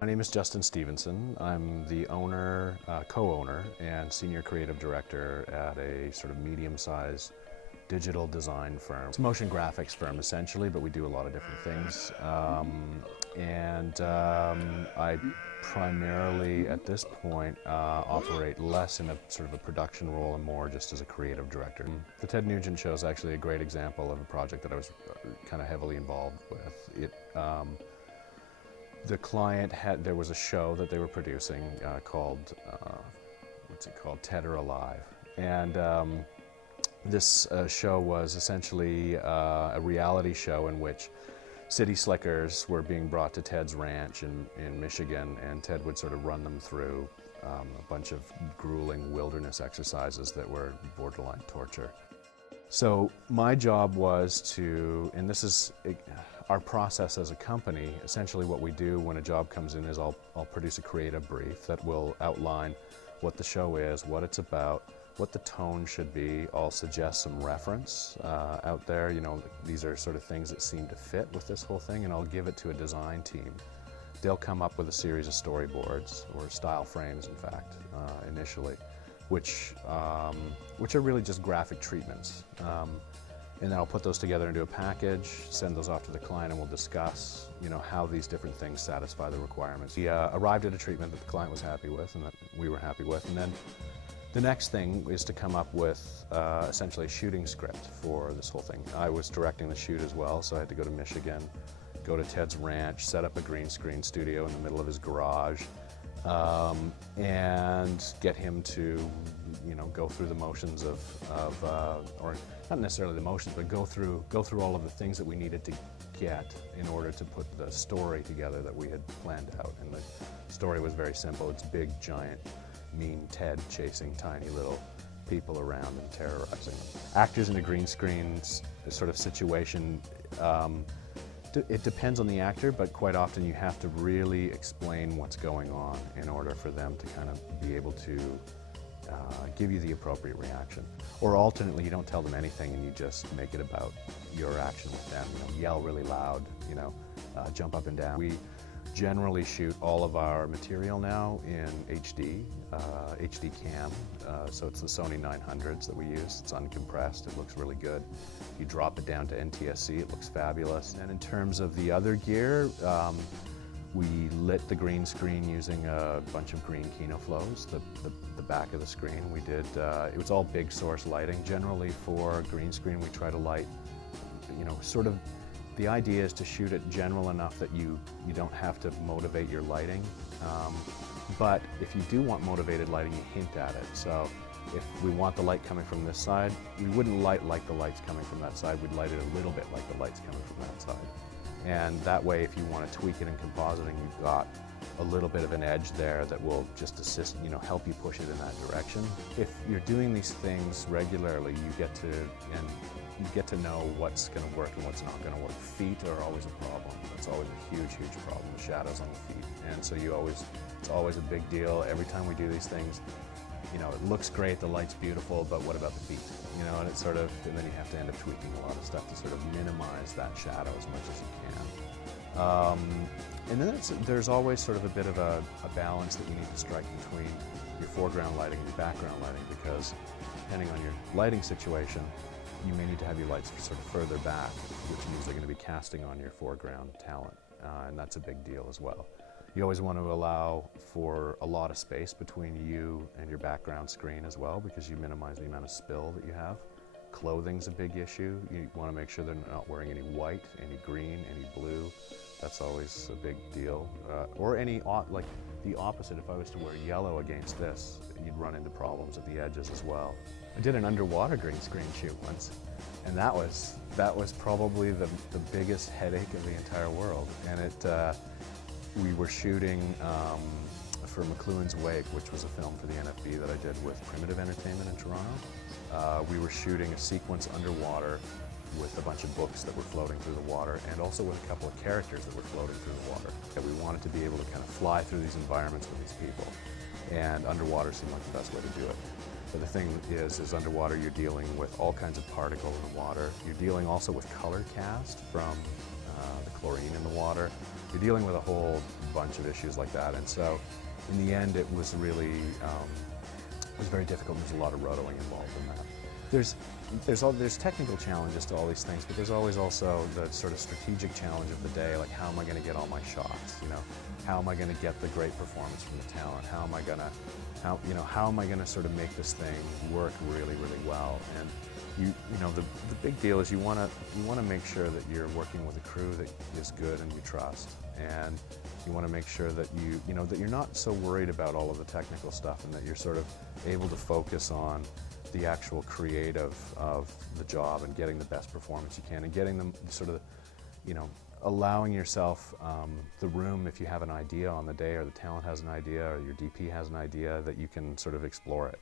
My name is Justin Stevenson. I'm the owner, co-owner, and senior creative director at a sort of medium-sized digital design firm. It's a motion graphics firm essentially, but we do a lot of different things. I primarily, at this point, operate less in a sort of a production role and more just as a creative director. The Ted Nugent Show is actually a great example of a project that I was kind of heavily involved with. The client there was a show that they were producing called, Ted or Alive. And this show was essentially a reality show in which city slickers were being brought to Ted's ranch in Michigan, and Ted would sort of run them through a bunch of grueling wilderness exercises that were borderline torture. So my job was to, and this is our process as a company, essentially what we do when a job comes in is I'll produce a creative brief that will outline what the show is, what it's about, what the tone should be. I'll suggest some reference out there. You know, these are sort of things that seem to fit with this whole thing, and I'll give it to a design team. They'll come up with a series of storyboards, or style frames in fact, initially, which are really just graphic treatments. And then I'll put those together into a package, send those off to the client, and we'll discuss, you know, how these different things satisfy the requirements. We arrived at a treatment that the client was happy with and that we were happy with, and then the next thing is to come up with essentially a shooting script for this whole thing. I was directing the shoot as well, so I had to go to Michigan, go to Ted's ranch, set up a green screen studio in the middle of his garage, and get him to, you know, go through the motions or not necessarily the motions, but go through all of the things that we needed to get in order to put the story together that we had planned out. And the story was very simple. It's big, giant, mean Ted chasing tiny little people around and terrorizing them. Actors in a green screen sort of situation, it depends on the actor, but quite often you have to really explain what's going on in order for them to kind of be able to give you the appropriate reaction. Or alternately, you don't tell them anything and you just make it about your action with them. You know, yell really loud, you know, jump up and down. We generally shoot all of our material now in HD, HD cam, so it's the Sony 900s that we use. It's uncompressed, it looks really good. You drop it down to NTSC, it looks fabulous. And in terms of the other gear, we lit the green screen using a bunch of green Kino flows, the back of the screen. We did, it was all big source lighting. Generally for green screen we try to light, you know, sort of, the idea is to shoot it general enough that you don't have to motivate your lighting. But if you do want motivated lighting, you hint at it. So if we want the light coming from this side, we wouldn't light like the light's coming from that side. We'd light it a little bit like the light's coming from that side. And that way, if you want to tweak it in compositing, you've got a little bit of an edge there that will just assist, you know, help you push it in that direction. If you're doing these things regularly, you get to know what's going to work and what's not going to work. Feet are always a problem. That's always a huge, huge problem, the shadows on the feet. And so it's always a big deal. Every time we do these things, you know, it looks great, the light's beautiful, but what about the feet? You know, and it's sort of, and then you have to end up tweaking a lot of stuff to sort of minimize that shadow as much as you can. And then there's always sort of a bit of a balance that you need to strike between your foreground lighting and your background lighting, because depending on your lighting situation, you may need to have your lights sort of further back, which means they're going to be casting on your foreground talent, and that's a big deal as well. You always want to allow for a lot of space between you and your background screen as well, because you minimize the amount of spill that you have. Clothing's a big issue. You want to make sure they're not wearing any white, any green, any blue. That's always a big deal. Or any, like the opposite, if I was to wear yellow against this, you'd run into problems at the edges as well. I did an underwater green screen shoot once, and that was probably the biggest headache of the entire world. And we were shooting for McLuhan's Wake, which was a film for the NFB that I did with Primitive Entertainment in Toronto. We were shooting a sequence underwater with a bunch of books that were floating through the water, and also with a couple of characters that were floating through the water. We wanted to be able to kind of fly through these environments with these people, and underwater seemed like the best way to do it. But the thing is underwater you're dealing with all kinds of particles in the water. You're dealing also with color cast from the chlorine in the water. You're dealing with a whole bunch of issues like that. And so in the end, it was really, it was very difficult. There's a lot of rotoing involved in that. There's technical challenges to all these things, but there's always also the sort of strategic challenge of the day, like how am I going to get all my shots? You know, how am I going to get the great performance from the talent? How am I going to sort of make this thing work really, really well? And the big deal is you want to make sure that you're working with a crew that is good and you trust, and you want to make sure that that you're not so worried about all of the technical stuff, and that you're sort of able to focus on the actual creative of the job and getting the best performance you can, and getting them sort of, allowing yourself the room if you have an idea on the day, or the talent has an idea, or your DP has an idea, that you can sort of explore it.